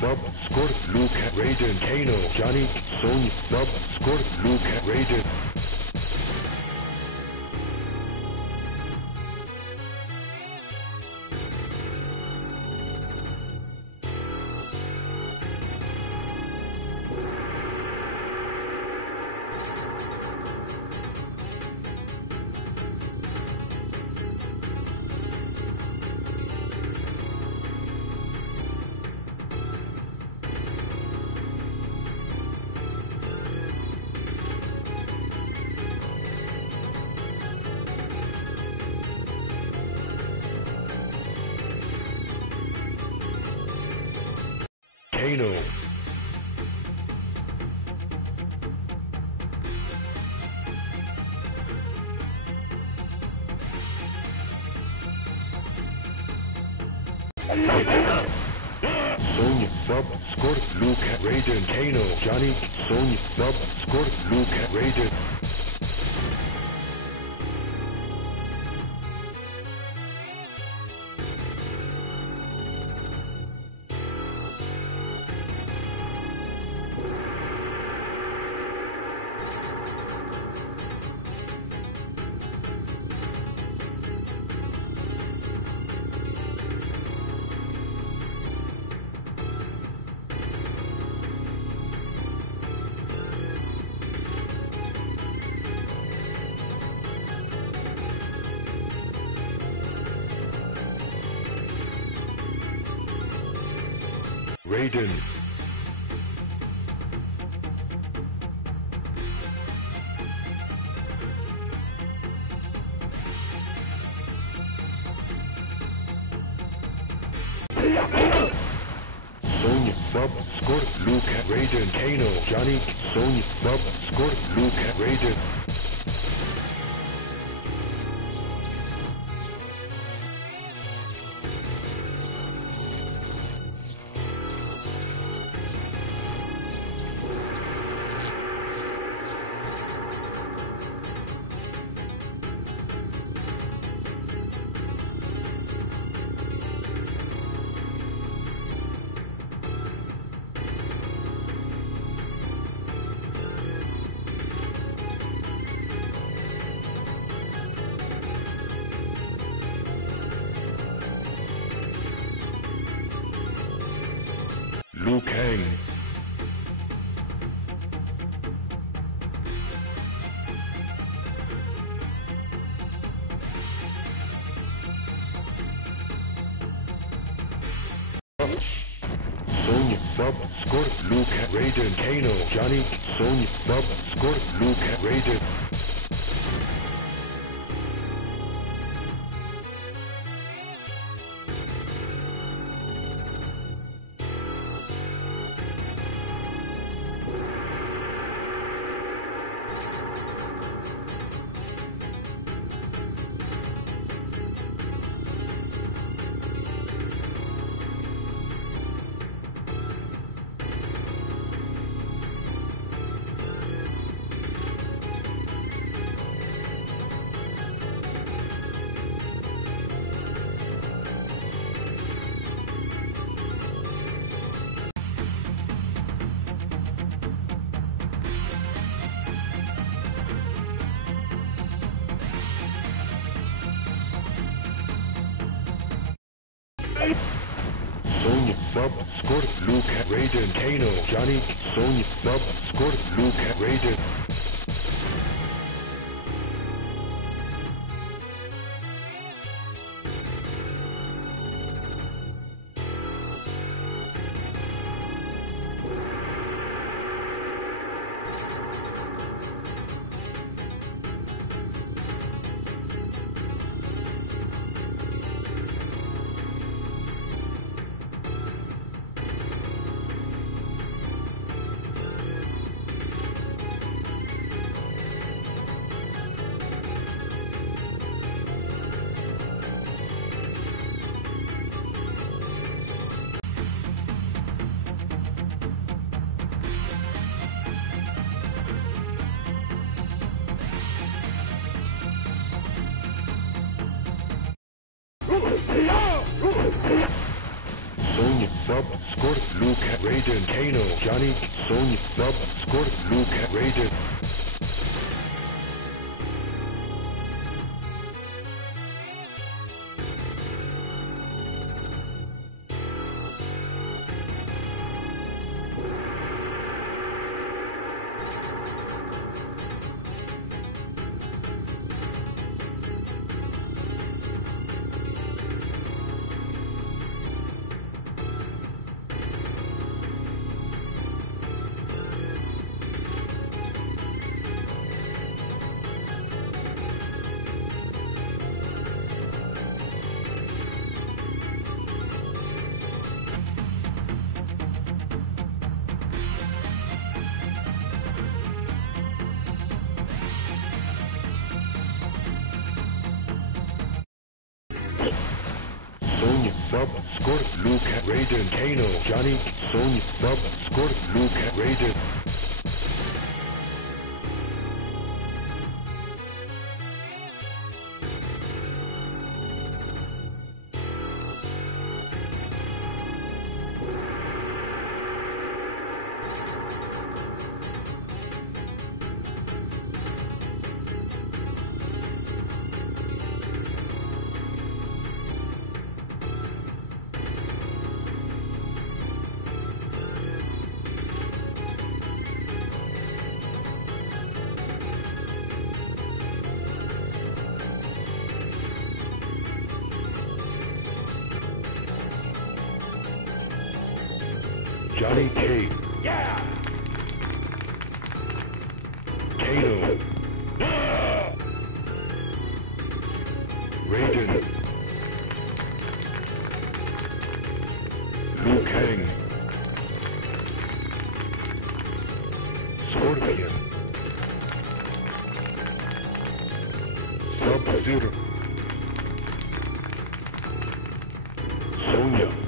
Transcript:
Sub, Scorp, Luke, Raiden, Kano, Johnny, Sonya, Sub, Scorp, Luke, Raiden. Kano. Sonya, Sub, Scorp, Luke, Raiden, Kano, Johnny, Sonya, Sub, Scorp, Luke, Raiden. Raiden. Sonya, Sub, Scorp, Luke, Raiden, Kano, Johnny, Sonya, Sub, Scorp, Luke, Raiden. Liu Kang. Sonya, Sub, Scorp, Luke, Raiden, Kano, Johnny, Sonya, Sub, Scorp, Luke, Raiden. Sonya, Sub, Scorp, Luke, Raiden, Kano, Johnny, Sonya, Sub, Scorp, Luke, Raiden. Sonya, Sub, Scorp, Luke, Raiden, Kano, Johnny, Sonya, Sub, Scorp, Luke, Raiden. Sonya, Sub, Scorp, Luke, Raiden, Kano, Johnny, Sonya, Sub, Scorp, Luke, Raiden. Johnny K. Yeah! Kano. Raiden. Liu Kang. Scorpion. Sub-Zero. Sonya.